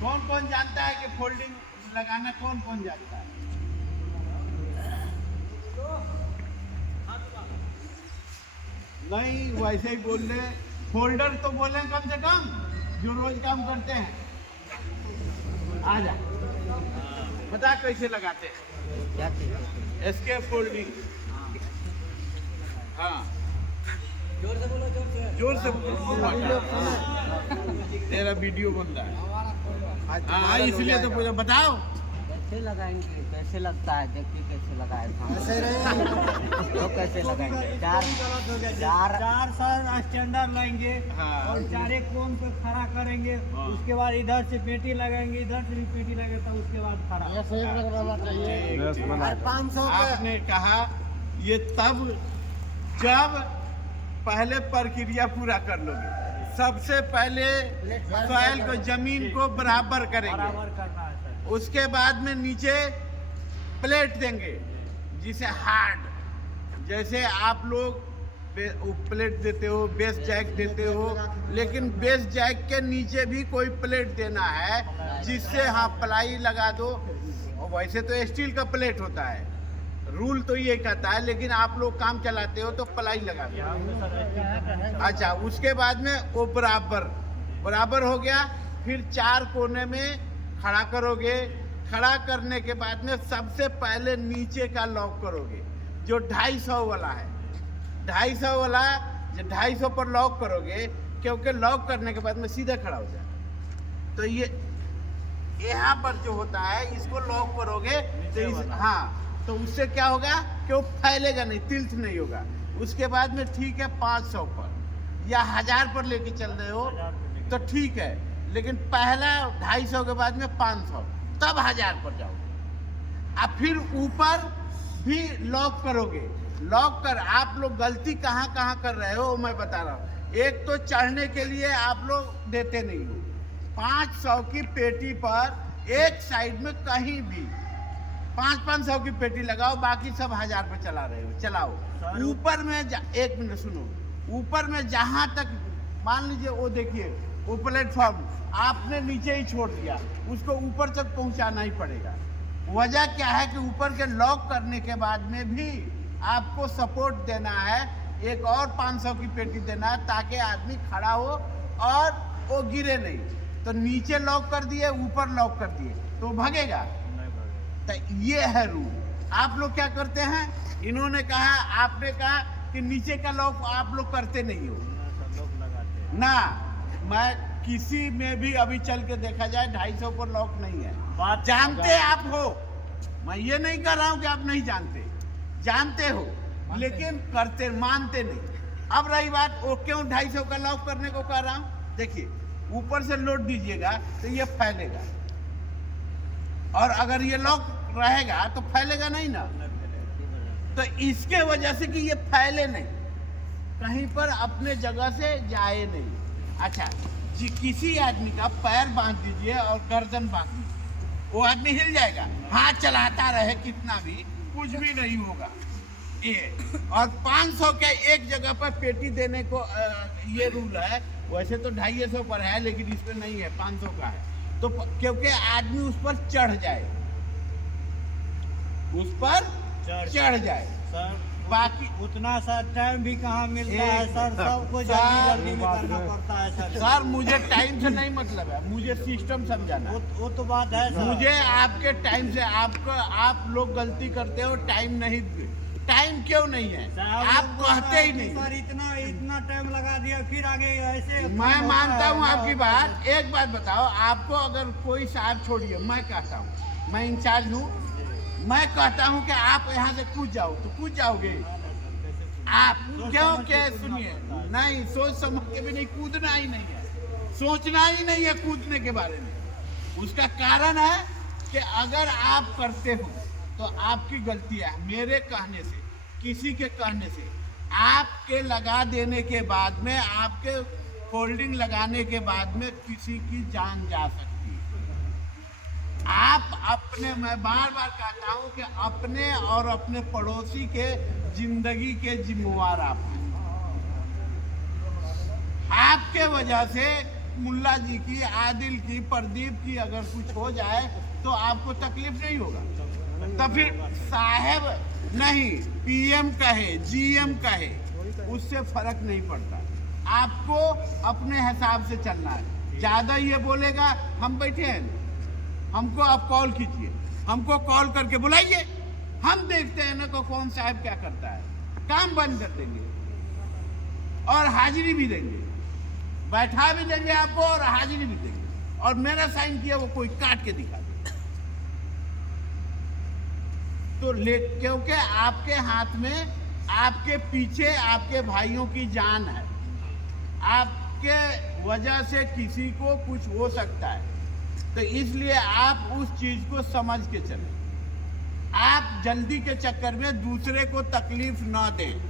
कौन कौन जानता है कि फोल्डिंग लगाना कौन कौन जानता है? नहीं वैसे ही बोल रहे, फोल्डर तो बोले कम से कम जो रोज काम करते हैं। आ जा बता कैसे लगाते हैं? Escape folding. हाँ जोर से बोलो, जोर से बोलो। तेरा वीडियो बन रहा है। हाँ इसलिए तो पूछा, बताओ कैसे लगाएंगे, कैसे लगता है, देखिए कैसे लगाए तो कैसे लगाएंगे। चार सर स्टैंडर्ड लाएंगे। हाँ। और चारे कोन पे खड़ा करेंगे। हाँ। उसके बाद इधर से पेटी लगाएंगे, इधर से भी पेटी लगेगा, तब उसके बाद खड़ा। और 500 आपने कहा ये तब जब पहले प्रक्रिया पूरा कर लोगे। सबसे पहले सॉइल को, जमीन को बराबर करेंगे। बराबर करना है सर। उसके बाद में नीचे प्लेट देंगे जिसे हार्ड, जैसे आप लोग प्लेट देते हो, बेस जैक देते हो, लेकिन बेस जैक के नीचे भी कोई प्लेट देना है जिससे हाँ प्लाई लगा दो। और वैसे तो स्टील का प्लेट होता है, रूल तो ये कहता है, लेकिन आप लोग काम चलाते हो तो प्लाई लगा दो। अच्छा उसके बाद में वो बराबर हो गया। फिर चार कोने में खड़ा करोगे। खड़ा करने के बाद में सबसे पहले नीचे का लॉक करोगे जो 250 वाला है। 250 वाला जो 250 पर लॉक करोगे, क्योंकि लॉक करने के बाद में सीधा खड़ा हो जाए। तो ये यहाँ पर जो होता है इसको लॉक करोगे तो हाँ, तो उससे क्या होगा कि वो फैलेगा नहीं, तिल्थ नहीं होगा। उसके बाद में ठीक है 500 पर या 1000 पर लेके चल रहे हो तो ठीक है, लेकिन पहला 250 के बाद में 500, तब 1000 पर जाओगे। अब फिर ऊपर भी लॉक करोगे। लॉक कर आप लोग गलती कहाँ कहाँ कर रहे हो मैं बता रहा हूँ। एक तो चढ़ने के लिए आप लोग देते नहीं हो। 500 की पेटी पर एक साइड में कहीं भी 500 की पेटी लगाओ, बाकी सब 1000 पे चला रहे हो, चलाओ। ऊपर में एक मिनट सुनो, ऊपर में जहां तक मान लीजिए वो देखिए वो प्लेटफॉर्म आपने नीचे ही छोड़ दिया, उसको ऊपर तक पहुंचाना ही पड़ेगा। वजह क्या है कि ऊपर के लॉक करने के बाद में भी आपको सपोर्ट देना है, एक और 500 की पेटी देना है ताकि आदमी खड़ा हो और वो गिरे नहीं। तो नीचे लॉक कर दिए, ऊपर लॉक कर दिए तो भगेगा। तो ये है रूल। आप लोग क्या करते हैं, इन्होंने कहा, आपने कहा कि नीचे का लॉक आप लोग करते नहीं हो ना। मैं किसी में भी अभी चल के देखा जाए 250 पर लॉक नहीं है। जानते आप हो, मैं ये नहीं कर रहा हूं कि आप नहीं जानते, जानते हो लेकिन करते मानते नहीं। अब रही बात वो क्यों 250 का लॉक करने को कह रहा हूं, देखिए ऊपर से लोड दीजिएगा तो ये फैलेगा, और अगर ये लॉक रहेगा तो फैलेगा नहीं ना। तो इसके वजह से कि ये फैले नहीं, कहीं पर अपने जगह से जाए नहीं। अच्छा जी, किसी आदमी का पैर बांध दीजिए और गर्दन बांध दीजिए, वो आदमी हिल जाएगा। हाथ चलाता रहे कितना भी, कुछ भी नहीं होगा ये। और 500 के एक जगह पर पेटी देने को ये रूल है। वैसे तो 250 पर है, लेकिन इस पर नहीं है, 500 का है। तो क्योंकि आदमी उस पर चढ़ जाए, उस पर चढ़ जाए। सर बाकी उतना सा टाइम भी कहाँ मिलता है सर, सबको जल्दी में करना पड़ता है सर मुझे टाइम से नहीं मतलब है, मुझे सिस्टम समझाना। वो तो बात है सर। मुझे आपके टाइम से, आपको आप लोग गलती करते हो, टाइम नहीं, टाइम क्यों नहीं है, आप कहते ही नहीं। सर इतना टाइम लगा दिया, फिर आगे ऐसे। मैं मानता हूँ आपकी बात। एक बात बताओ, आपको अगर कोई साहब छोड़िए, मैं कहता हूँ, मैं इंचार्ज हूँ, मैं कहता हूँ कि आप यहाँ से कूद जाओ तो कूद जाओगे आप। क्यों क्या सुनिए, नहीं सोच समझ के भी नहीं, कूदना ही नहीं है, सोचना ही नहीं है कूदने के बारे में। उसका कारण है कि अगर आप करते हो तो आपकी गलती है। मेरे कहने से, किसी के कहने से, आपके लगा देने के बाद में, आपके फोल्डिंग लगाने के बाद में किसी की जान जा सकती है। आप अपने, मैं बार बार कहता हूं कि अपने और अपने पड़ोसी के जिंदगी के जिम्मेवार आप हैं। आपके वजह से मुल्ला जी की, आदिल की, प्रदीप की अगर कुछ हो जाए तो आपको तकलीफ नहीं होगा। तो फिर साहब नहीं, पीएम कहे, जीएम कहे, उससे फर्क नहीं पड़ता। आपको अपने हिसाब से चलना है। ज्यादा ये बोलेगा, हम बैठे हैं, हमको आप कॉल कीजिए, हमको कॉल करके बुलाइए, हम देखते हैं ना को कौन साहब क्या करता है। काम बंद कर देंगे और हाजिरी भी देंगे, बैठा भी देंगे आपको और हाजिरी भी देंगे, और मेरा साइन किया वो कोई काट के दिखा दे तो क्योंकि आपके हाथ में, आपके पीछे आपके भाइयों की जान है। आपके वजह से किसी को कुछ हो सकता है, तो इसलिए आप उस चीज को समझ के चलें। आप जल्दी के चक्कर में दूसरे को तकलीफ ना दें।